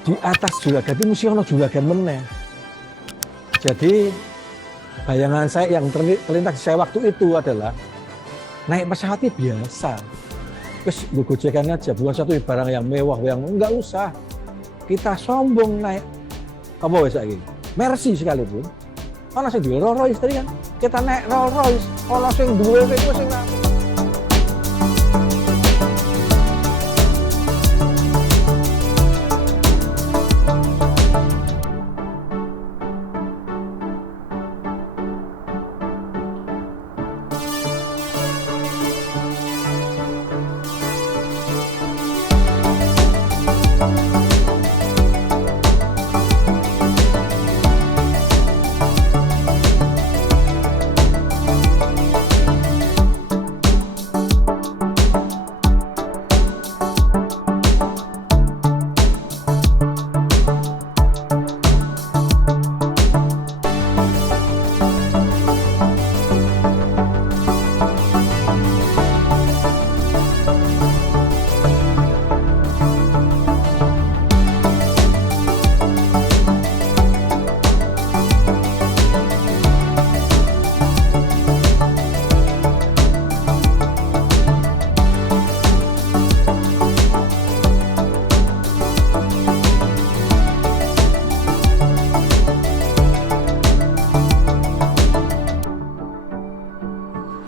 Di atas juragan itu mesti ono juragan meneh. Jadi bayangan saya yang terlintas saya waktu itu adalah naik pesawat biasa. Terus gojekan aja, bukan satu barang yang mewah yang enggak usah. Kita sombong naik apa wes lagi? Mercy sekalipun. Ono sing duwe Rolls Royce tadi kan. Kita naik Rolls Royce, ono sing duwe iku sing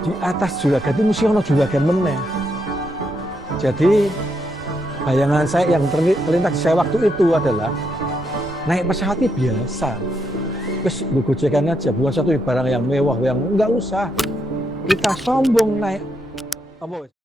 di atas juragan itu mesti ono juragan meneh. Jadi bayangan saya yang terlintas saya waktu itu adalah naik pesawat biasa. Terus gojekan aja, bukan satu barang yang mewah yang enggak usah. Kita sombong naik apa wes?